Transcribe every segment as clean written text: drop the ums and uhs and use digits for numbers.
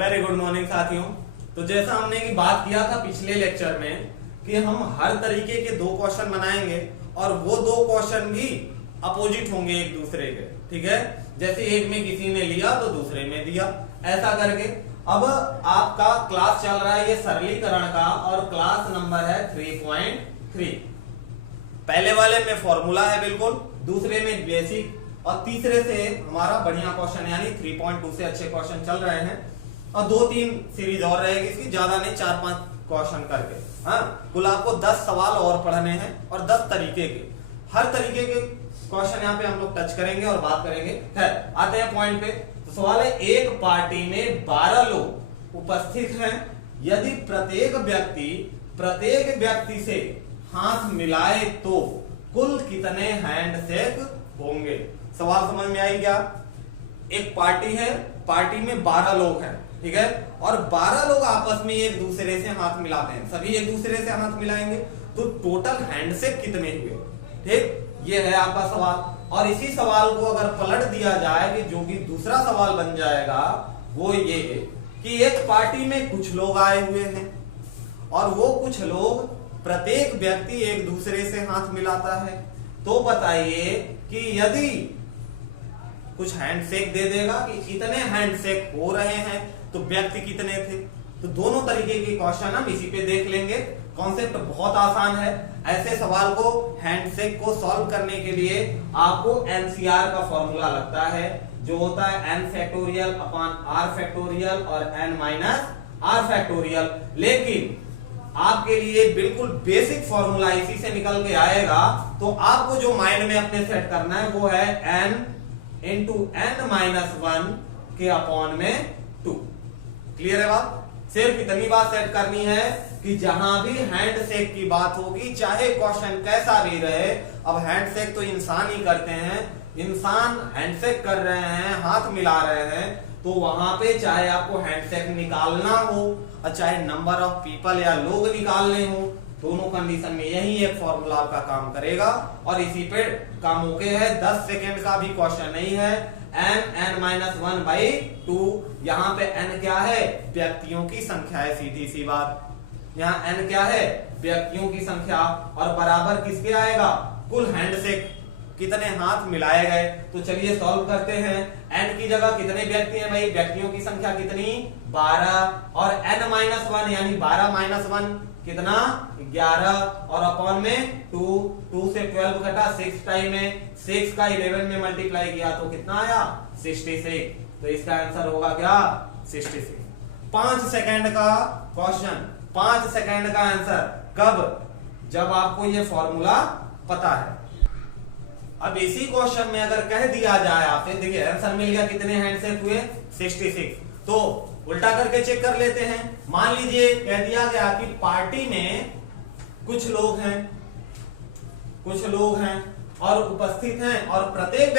Very good morning साथियों। तो जैसा हमने की बात किया था पिछले लेक्चर में कि हम हर तरीके के दो क्वेश्चन बनाएंगे और वो दो क्वेश्चन भी अपोजिट होंगे एक दूसरे के, ठीक है। जैसे एक में किसी ने लिया तो दूसरे में दिया, ऐसा करके। अब आपका क्लास चल रहा है ये सरलीकरण का और क्लास नंबर है 3.3। पहले वाले में फॉर्मूला है बिल्कुल, दूसरे में बेसिक और तीसरे से हमारा बढ़िया क्वेश्चन यानी 3.2 से अच्छे क्वेश्चन चल रहे हैं और 2-3 सीरीज और रहेगी इसकी, ज्यादा नहीं, 4-5 क्वेश्चन करके। हाँ, कुल आपको 10 सवाल और पढ़ने हैं और 10 तरीके के, हर तरीके के क्वेश्चन यहाँ पे हम लोग टच करेंगे और बात करेंगे। खैर आते हैं पॉइंट पे। तो सवाल है, एक पार्टी में 12 लोग उपस्थित हैं, यदि प्रत्येक व्यक्ति से हाथ मिलाए तो कुल कितने हैंडशेक होंगे। सवाल समझ में आई क्या? एक पार्टी है, पार्टी में 12 लोग हैं, ठीक है, और 12 लोग आपस में एक दूसरे से हाथ मिलाते हैं, सभी एक दूसरे से हाथ मिलाएंगे तो टोटल हैंडशेक कितने हुए, ठीक। ये है आपका सवाल और इसी सवाल को अगर पलट दिया जाए कि जो कि दूसरा सवाल बन जाएगा वो ये है कि एक पार्टी में कुछ लोग आए हुए हैं और वो कुछ लोग, प्रत्येक व्यक्ति एक दूसरे से हाथ मिलाता है, तो बताइए कि यदि कुछ हैंडशेक दे देगा कि इतने हैंडशेक हो रहे हैं तो व्यक्ति कितने थे। तो दोनों तरीके के क्वेश्चन हम इसी पे देख लेंगे। कॉन्सेप्ट बहुत आसान है। ऐसे सवाल को, हैंडशेक को सॉल्व करने के लिए आपको एनसीआर का फॉर्मूला लगता है, जो होता है n factorial upon r factorial और n माइनस r फैक्टोरियल। लेकिन आपके लिए बिल्कुल बेसिक फॉर्मूला इसी से निकल के आएगा, तो आपको जो माइंड में अपने सेट करना है वो है n इंटू n माइनस 1 के अपॉन में 2। क्लियर है बात? सिर्फ इतनी बात सेट करनी है कि जहां भी हैंडशेक की बात होगी, चाहे क्वेश्चन कैसा भी रहे, अब हैंडशेक तो इंसान ही करते हैं, इंसान हैंडशेक कर रहे हैं, हाथ मिला रहे हैं, तो वहां पे चाहे आपको हैंडशेक निकालना हो और चाहे नंबर ऑफ पीपल या लोग निकालने हो, दोनों कंडीशन में यही एक फॉर्मूला आपका काम करेगा और इसी पे काम ओके है। 10 सेकेंड का भी क्वेश्चन नहीं है। n माइनस 1 बाई 2, यहाँ पे n क्या है? व्यक्तियों की संख्या है, सीधी सी बात। यहाँ n क्या है? व्यक्तियों की संख्या, और बराबर किसके आएगा? कुल हैंडशेक, कितने हाथ मिलाए गए। तो चलिए सॉल्व करते हैं। n की जगह कितने व्यक्ति हैं भाई? व्यक्तियों की संख्या कितनी? 12, और n माइनस 1 यानी 12 माइनस 1 कितना? 11, और अपॉन में 2 से 12 घटा 6 टाइम में 6 का 11 में मल्टीप्लाई किया तो कितना आया? 66। तो इसका आंसर होगा क्या? 66। 5 सेकंड का क्वेश्चन, 5 सेकंड का आंसर। कब? जब आपको ये फॉर्मूला पता है। अब इसी क्वेश्चन में अगर कह दिया जाए आपसे, देखिए आंसर मिल गया, कितने हैंडशेक हुए? 66। तो उल्टा करके चेक कर लेते हैं। मान लीजिए कह दिया गया कि पार्टी में कुछ लोग हैं और उपस्थित हैं और प्रत्येक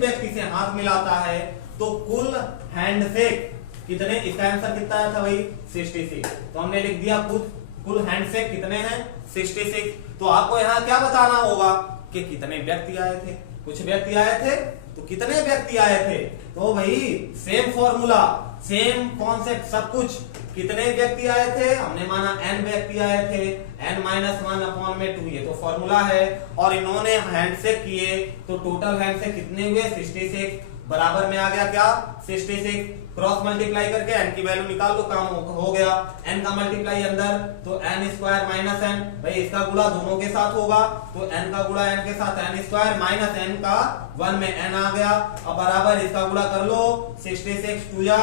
व्यक्ति से हाथ मिलाता है, तो कुल हैंडशेक कितने? इसका आंसर कितना था भाई? 66। तो हमने लिख दिया कुल हैंडशेक कितने हैं? 66। तो आपको यहाँ क्या बताना होगा कि कितने व्यक्ति आए थे। कुछ व्यक्ति आए थे, तो कितने व्यक्ति आए थे? तो भाई सेम फॉर्मूला, सेम कॉन्सेप्ट, सब कुछ। कितने व्यक्ति आए थे? हमने माना n व्यक्ति आए थे, n माइनस 1 अपॉन में 2, ये तो फॉर्मूला है। और इन्होंने हैंडशेक किए तो टोटल हैंडशेक कितने हुए? 66। बराबर में आ गया क्या? 66। क्रॉस मल्टीप्लाई करके n की वैल्यू निकाल लो, काम हो गया। n का मल्टीप्लाई अंदर, तो n स्क्वायर माइनस n, भाई इसका गुणा दोनों के साथ होगा, तो n का गुणा n के साथ n स्क्वायर माइनस n का 1 में n आ गया। अब बराबर इसका गुणा कर लो, 66 2 या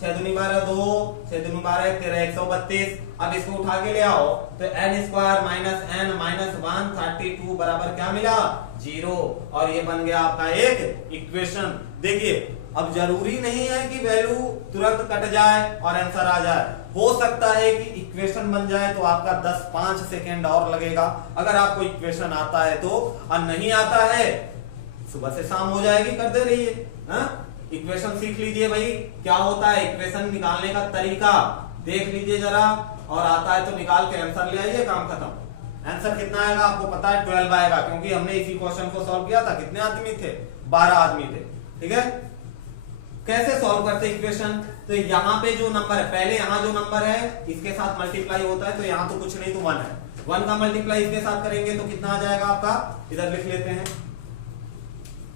6 दूनी 12 2, 6 दूनी 12 13 132। अब इसको उठा के ले आओ तो n square minus n minus 132 बराबर क्या मिला? 0। और ये बन गया आपका एक इक्वेशन। देखिए अब जरूरी नहीं है कि वैल्यू तुरंत कट जाए और आंसर आ जाए, हो सकता है कि इक्वेशन बन जाए तो आपका 10-5 सेकेंड और लगेगा। अगर आपको इक्वेशन आता है तो, और नहीं आता है सुबह से शाम हो जाएगी, करते रहिए। इक्वेशन सीख लीजिए भाई, क्या होता है इक्वेशन निकालने का तरीका देख लीजिए जरा, और आता है तो निकाल के आंसर ले आइए, काम खत्म। आंसर कितना आएगा आपको पता है? 12 आएगा, क्योंकि हमने इसी क्वेश्चन को सॉल्व किया था। कितने आदमी थे? 12 आदमी थे, ठीक है। कैसे सॉल्व करते इक्वेशन? तो यहाँ पे जो नंबर है, पहले यहाँ जो नंबर है इसके साथ मल्टीप्लाई होता है, तो यहाँ तो कुछ नहीं, तो 1 है। 1 का मल्टीप्लाई इसके साथ करेंगे तो कितना आ जाएगा आपका, इधर लिख लेते हैं,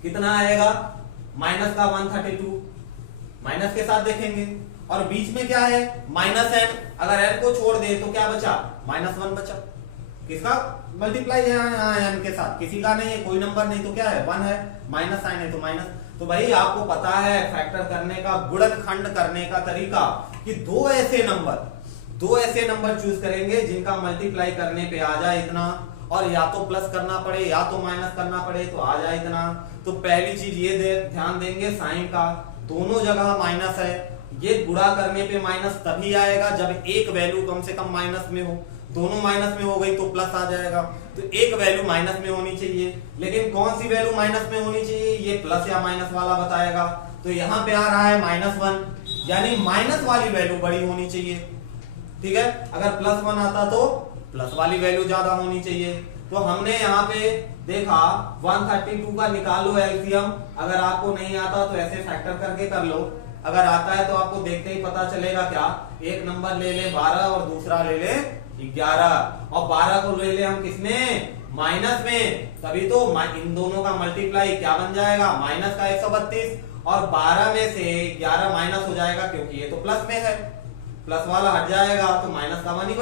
कितना आएगा, माइनस का 132, माइनस के साथ देखेंगे, और बीच में क्या है, माइनस एन, अगर एन को छोड़ दे तो क्या बचा, -1 बचा। किसका मल्टीप्लाई है यहाँ एन के साथ, किसी का नहीं है, कोई नंबर नहीं, तो क्या है 1 है, माइनस साइन है तो माइनस। तो भाई आपको पता है फैक्टर करने का, गुणनखंड करने का तरीका, कि दो ऐसे नंबर चूज करेंगे जिनका मल्टीप्लाई करने पे आ जाए इतना, और या तो प्लस करना पड़े या तो माइनस करना पड़े तो आ जाए इतना। तो पहली चीज ये ध्यान देंगे साइन का, दोनों जगह माइनस है, ये गुणा करने पे माइनस तभी आएगा जब एक वैल्यू कम से कम माइनस में हो, दोनों माइनस में हो गई तो प्लस आ जाएगा। तो एक वैल्यू माइनस में होनी चाहिए, लेकिन कौन सी वैल्यू माइनस में होनी चाहिए, ये प्लस या माइनस वाला बताएगा। तो यहाँ पे आ रहा है -1, यानी माइनस वाली वैल्यू बड़ी होनी चाहिए, ठीक है। अगर +1 आता तो प्लस वाली वैल्यू ज्यादा होनी चाहिए। तो हमने यहाँ पे देखा 132 का निकालो एलसीएम, अगर आपको नहीं आता तो ऐसे फैक्टर करके कर लो, अगर आता है तो आपको देखते ही पता चलेगा क्या, एक नंबर ले ले 12 और दूसरा ले ले 11, और 12 को ले ले हम किसमें, माइनस में, तभी तो इन दोनों का मल्टीप्लाई क्या बन जाएगा, माइनस का 132, और 12 में से 11 माइनस हो जाएगा क्योंकि ये तो प्लस में है, प्लस वाला हट जाएगा तो माइनस का 1 ही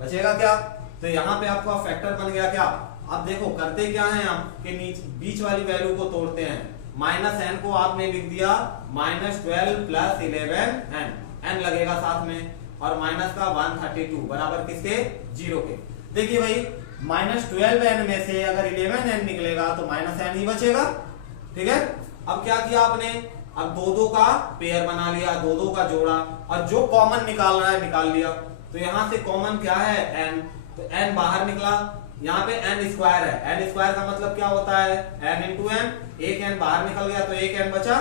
बचेगा क्या। तो यहाँ पे आपका फैक्टर बन गया क्या। अब देखो करते क्या है, आपके नीचे बीच वाली वैल्यू को तोड़ते हैं, -n को आपने लिख दिया -12 + 11n, n लगेगा साथ में, और माइनस का 132 बराबर किसके, 0 के। देखिए भाई -12n में से अगर 11n निकलेगा तो -n ही बचेगा, ठीक है। अब क्या किया आपने, अब दो का पेयर बना लिया, दो का जोड़ा, और जो कॉमन निकाल रहा है निकाल लिया। तो यहां से कॉमन क्या है, n, तो n बाहर निकला, यहाँ पे n स्क्वायर है, n स्क्वायर का मतलब क्या होता है, n × n, एक n बाहर निकल गया तो एक n बचा,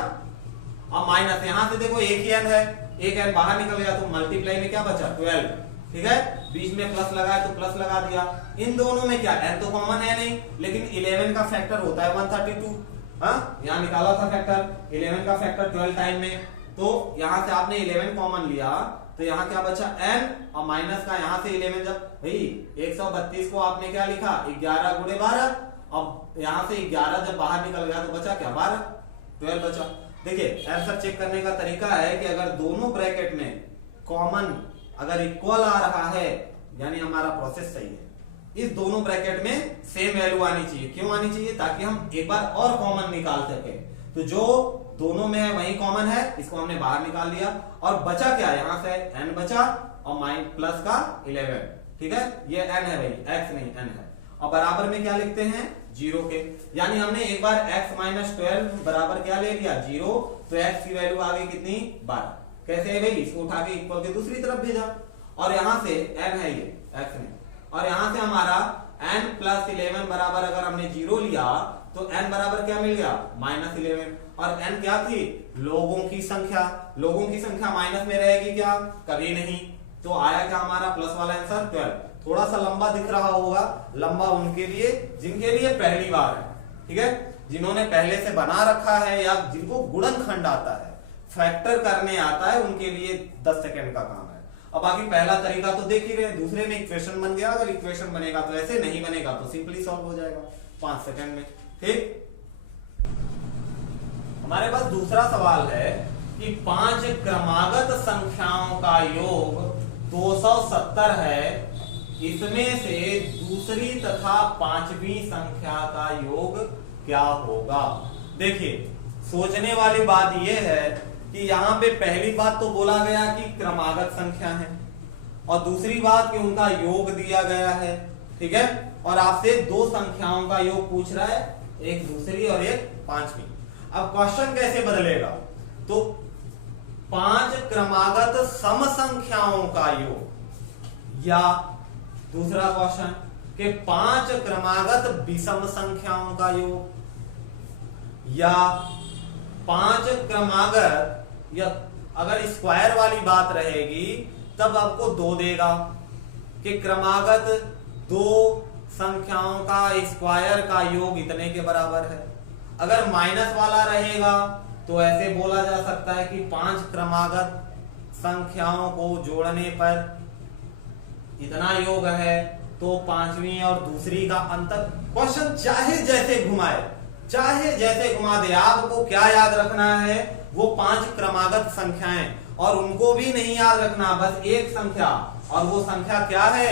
और माइनस यहाँ से देखो एक ही n है, एक n बाहर निकल गया तो मल्टीप्लाई में क्या बचा, 12, ठीक है। बीच में प्लस लगा है तो प्लस लगा दिया। इन दोनों में क्या, n तो कॉमन है नहीं, लेकिन 11 का फैक्टर होता है 132, हाँ यहाँ निकाला था फैक्टर, 11 का फैक्टर 12 टाइम में, तो यहाँ से आपने 11 कॉमन लिया, तो यहाँ क्या बचा n, और माइनस का यहाँ से 11, जब भाई 132 को आपने क्या लिखा, 11 × 12, अब यहाँ से 11 जब बाहर निकल गया तो बचा क्या, 12, 12 बचा। देखिए आंसर चेक करने का तरीका है कि अगर दोनों ब्रैकेट में कॉमन अगर इक्वल आ रहा है, यानी हमारा प्रोसेस सही है। इस दोनों ब्रैकेट में सेम वैल्यू आनी चाहिए, क्यों आनी चाहिए, ताकि हम एक बार और कॉमन निकाल सके। तो जो दोनों में है वही कॉमन है, इसको हमने बाहर निकाल लिया, और बचा क्या, यहाँ से n बचा, और प्लस का 11, ठीक है, ये n है भाई, x नहीं n है, और बराबर में क्या लिखते हैं, 0 के, यानी हमने एक बार x - 12 बराबर क्या ले लिया, 0, तो x की वैल्यू आ गई कितनी, 12। कैसे है भाई, इसको उठा के इक्वल के दूसरी तरफ भेजा, और यहाँ से n है ये x नहीं, और यहाँ से हमारा n + 11 बराबर अगर हमने 0 लिया तो n बराबर क्या मिल गया, -11, और n क्या थी, लोगों की संख्या, लोगों की संख्या माइनस में रहेगी क्या, कभी नहीं। तो आया क्या हमारा प्लस वाला आंसर 12। थोड़ा सा लंबा दिख रहा होगा, लंबा उनके लिए जिनके लिए पहली बार है, ठीक है, जिन्होंने पहले से बना रखा है या जिनको गुणनखंड आता है, फैक्टर करने आता है, उनके लिए 10 सेकंड का काम है। अब बाकी पहला तरीका तो देख ही रहे, दूसरे में इक्वेशन बन गया, अगर इक्वेशन बनेगा तो ऐसे, नहीं बनेगा तो सिंपली सॉल्व हो जाएगा 5 सेकंड में, ठीक। हमारे पास दूसरा सवाल है कि 5 क्रमागत संख्याओं का योग 270 है, इसमें से दूसरी तथा 5वीं संख्या का योग क्या होगा। देखिए सोचने वाली बात यह है कि यहाँ पे पहली बात तो बोला गया कि क्रमागत संख्या है, और दूसरी बात कि उनका योग दिया गया है, ठीक है, और आपसे दो संख्याओं का योग पूछ रहा है, एक दूसरी और एक 5वीं। अब क्वेश्चन कैसे बदलेगा, तो 5 क्रमागत सम संख्याओं का योग, या दूसरा क्वेश्चन कि 5 क्रमागत विषम संख्याओं का योग, या 5 क्रमागत, या अगर स्क्वायर वाली बात रहेगी तब आपको 2 देगा कि क्रमागत 2 संख्याओं का स्क्वायर का योग इतने के बराबर है। अगर माइनस वाला रहेगा तो ऐसे बोला जा सकता है कि 5 क्रमागत संख्याओं को जोड़ने पर इतना योग है, तो पांचवी और दूसरी का अंतर। क्वेश्चन चाहे जैसे घुमाए, चाहे जैसे घुमा दे, आपको क्या याद रखना है, वो 5 क्रमागत संख्याएं, और उनको भी नहीं याद रखना, बस एक संख्या, और वो संख्या क्या है,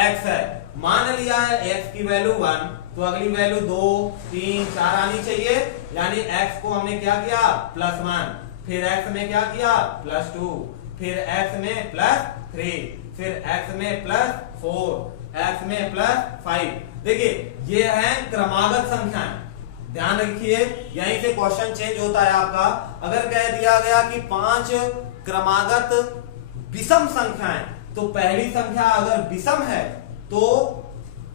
x है। मान लिया है x की वैल्यू 1, तो अगली वैल्यू 2, 3, 4 आनी चाहिए, यानी x को हमने क्या किया, +1, फिर x में क्या किया, +2, फिर x में +3, फिर x में +4, x में +5। देखिए ये है क्रमागत संख्याएं, ध्यान रखिए, यहीं से क्वेश्चन चेंज होता है आपका। अगर कह दिया गया कि 5 क्रमागत विषम संख्याएं, तो पहली संख्या अगर विषम है तो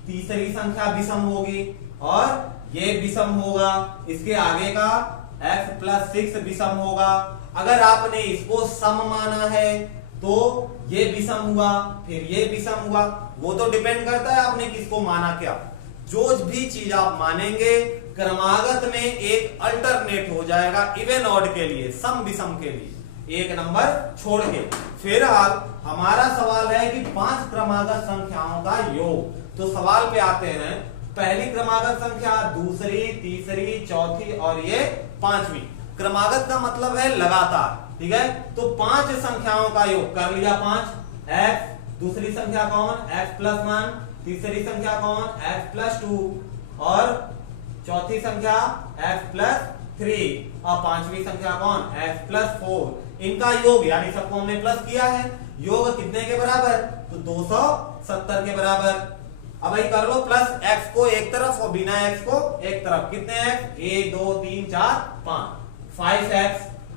तीसरी संख्या विषम होगी, और ये विषम होगा, इसके आगे का x+6 विषम होगा। अगर आपने इसको सम माना है तो ये विषम हुआ, फिर ये विषम हुआ, वो तो डिपेंड करता है आपने किसको माना क्या। जो भी चीज आप मानेंगे क्रमागत में एक अल्टरनेट हो जाएगा इवन ऑड के लिए, सम विषम के लिए, एक नंबर छोड़ के। फिर हमारा सवाल है कि 5 क्रमागत संख्याओं का योग। तो सवाल पे आते हैं, पहली क्रमागत संख्या, दूसरी, तीसरी, चौथी और ये 5वीं। क्रमागत का मतलब है लगातार, ठीक है। तो 5 संख्याओं का योग कर लिया 5, x, दूसरी संख्या कौन, x+1, तीसरी संख्या कौन, x+2, और चौथी संख्या x+3, और 5वीं संख्या कौन, x+4। इनका योग यानी सबको हमने प्लस किया है, योग कितने के बराबर, तो 270 के बराबर। अब भाई कर लो प्लस x को एक तरफ और बिना x को एक तरफ, कितने x, 1 2 3 4 5x,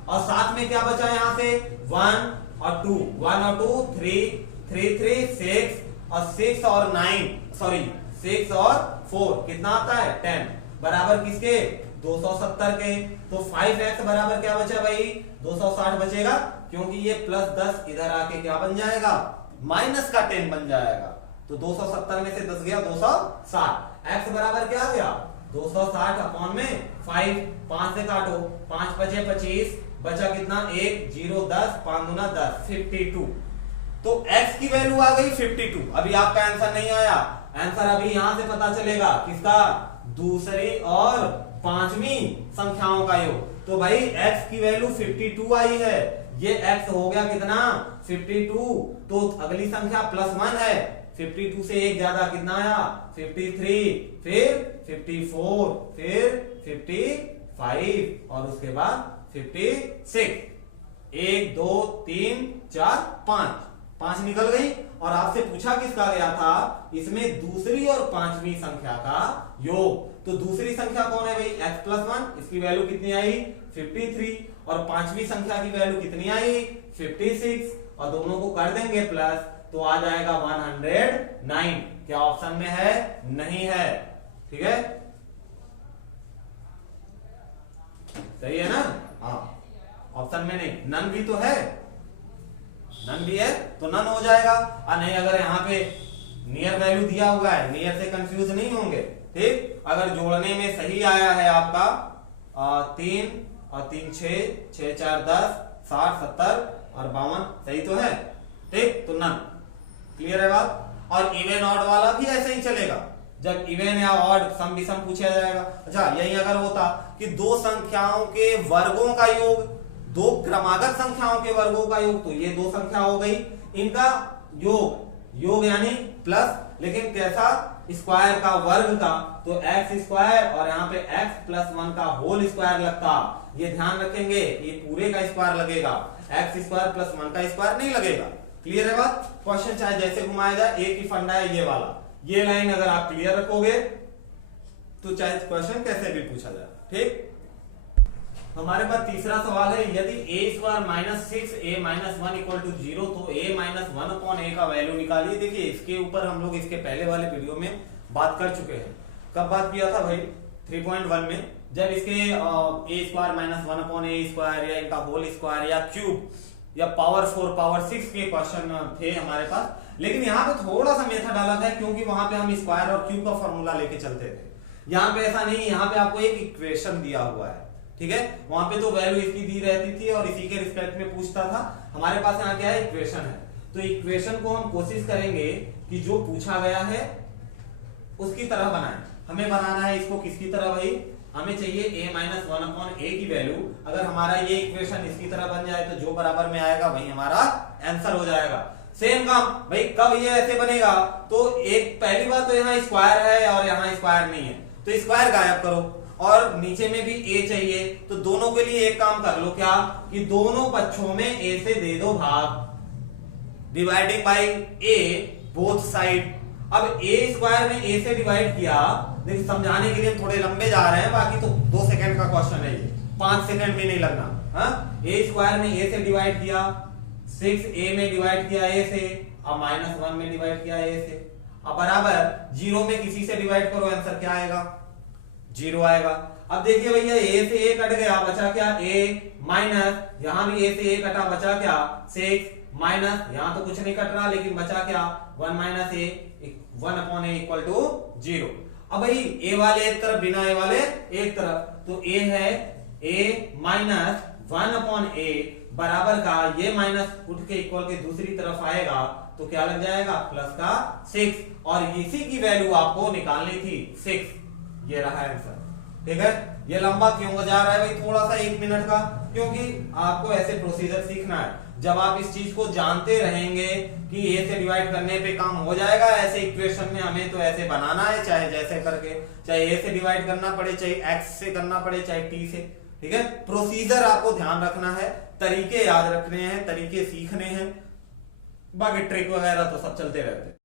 और साथ में क्या बचा यहां से 1 और 2, 1 और 2 3, 3 3 6, और 6 और 9 सॉरी 6 और 4 कितना आता है 10, बराबर किसके, 270 के। तो 5x बराबर क्या बचा भाई, 260 बचेगा, क्योंकि ये +10 इधर आके क्या बन जाएगा, -10 बन जाएगा। तो 270 में से 10 गया 260, x बराबर क्या आ गया, 260 अपॉन में 5, 5 से काटो, 5 बचे 25, बचा कितना 1 0 10, 5 दूना 10, 52। तो x की वैल्यू आ गई 52। अभी आपका आंसर नहीं आया, आंसर अभी यहां से पता चलेगा, किसका, दूसरी और 5वीं संख्याओं का योग। तो भाई x की वैल्यू 52 आई है, ये x हो गया कितना 52, तो अगली संख्या +1 है, 52 से एक ज्यादा कितना आया 53, फिर 54, फिर 55, और उसके बाद 56। 1 2 3 4 5 निकल गई। और आपसे पूछा किसका गया था, इसमें दूसरी और 5वीं संख्या का योग। तो दूसरी संख्या कौन है भाई, x+1, इसकी वैल्यू कितनी आई 53, और 5वीं संख्या की वैल्यू कितनी आई 56, और दोनों को कर देंगे प्लस, तो आ जाएगा 109। क्या ऑप्शन में है, नहीं है, ठीक है, सही है ना, हाँ ऑप्शन में नहीं, नन भी तो है, नन भी है तो नन हो जाएगा। और नहीं अगर यहाँ पे नियर वैल्यू दिया हुआ है, नियर से कंफ्यूज नहीं होंगे, ठीक। अगर जोड़ने में सही आया है आपका 3 और 3 6, 6 4 10, 60 70 और 52 सही तो है, ठीक, तो नन, क्लियर है बात। और इवन ऑड वाला भी ऐसे ही चलेगा, जब इवन या ऑड सम विषम पूछा जाएगा। अच्छा यही अगर होता कि दो संख्याओं के वर्गों का योग, दो क्रमागत संख्याओं के वर्गों का योग, तो ये दो संख्या हो गई, इनका योग यानी प्लस, लेकिन कैसा, स्क्वायर का, वर्ग का, तो x² और यहाँ पे x+1 का होल स्क्वायर लगता। ये ध्यान रखेंगे, ये पूरे का स्क्वायर लगेगा, x² + 1 का स्क्वायर नहीं लगेगा। क्लियर है बात। क्वेश्चन चाहे जैसे घुमाया जाए, एक ही फंडा है ये वाला, ये लाइन अगर आप क्लियर रखोगे तो चाहे क्वेश्चन कैसे भी पूछा जाए, ठीक। हमारे पास तीसरा सवाल है, यदि a² - 6a - 1 = 0, तो a - 1/a का वैल्यू निकालिए। देखिए इसके ऊपर हम लोग इसके पहले वाले वीडियो में बात कर चुके हैं। कब बात किया था भाई, 3.1 में, जब इसके a² - 1/a² या इनका होल स्क्वायर या क्यूब या पावर 4 पावर 6 के क्वेश्चन थे हमारे पास। लेकिन यहाँ पे थोड़ा सा मेथड अलग है, क्योंकि वहां पे हम स्क्वायर और क्यूब का फॉर्मूला लेके चलते थे। यहाँ पे ऐसा नहीं, यहाँ पे आपको एक इक्वेशन दिया हुआ है, ठीक है, वहां पे तो वैल्यू इसकी दी रहती थी और इसी के रिस्पेक्ट में पूछता था। हमारे पास यहाँ क्या है, इक्वेशन है, तो इक्वेशन को हम कोशिश करेंगे कि जो पूछा गया है उसकी तरह बनाएं। हमें बनाना है इसको किसकी तरह भाई, हमें चाहिए a माइनस 1/a की वैल्यू। अगर हमारा ये इक्वेशन इसकी तरह बन जाए तो जो बराबर में आएगा वही हमारा आंसर हो जाएगा। सेम काम भाई, कब ये ऐसे बनेगा, तो एक पहली बात तो यहाँ स्क्वायर है और यहाँ स्क्वायर नहीं है, तो स्क्वायर गायब करो, और नीचे में भी a चाहिए, तो दोनों के लिए एक काम कर लो, क्या कि दोनों पक्षों में a से दे दो भाग, dividing by a both side. अब a स्क्वायर में a से डिवाइड किया, देखिए समझाने के लिए हम थोड़े लंबे जा रहे हैं, बाकी तो 2 सेकंड का क्वेश्चन है ये, 5 सेकंड भी नहीं लगना। हाँ, a स्क्वायर में a से डिवाइड किया, 6a में डिवाइड किया a से, अब -1 में डिवाइड किया a से, अब बराबर 0 में किसी से डिवाइड करो, आंसर क्या आएगा, 0 आएगा। अब देखिए भैया a से a कट गया, बचा क्या, a माइनस, यहां भी a से a कटा, बचा क्या 6 माइनस, यहां तो कुछ नहीं कट रहा लेकिन बचा क्या 1 minus a, 1/a equal to 0। अब भाई a वाले एक तरफ, बिना a वाले एक तरफ, तो a है a माइनस 1/a बराबर का, ये माइनस उठ के इक्वल के दूसरी तरफ आएगा तो क्या लग जाएगा, प्लस का 6, और इसी की वैल्यू आपको निकालनी थी 6। ये रहा आंसर, ठीक है। ये लंबा क्यों जा रहा है भाई, थोड़ा सा 1 मिनट का, क्योंकि आपको ऐसे प्रोसीजर सीखना है। जब आप इस चीज को जानते रहेंगे कि a से डिवाइड करने पे काम हो जाएगा, ऐसे इक्वेशन में हमें तो ऐसे बनाना है, चाहे जैसे करके, चाहे a से डिवाइड करना पड़े, चाहे x से करना पड़े, चाहे t से, ठीक है। प्रोसीजर आपको ध्यान रखना है, तरीके याद रखने हैं, तरीके सीखने हैं, बाकी ट्रिक वगैरह तो सब चलते रहते हैं।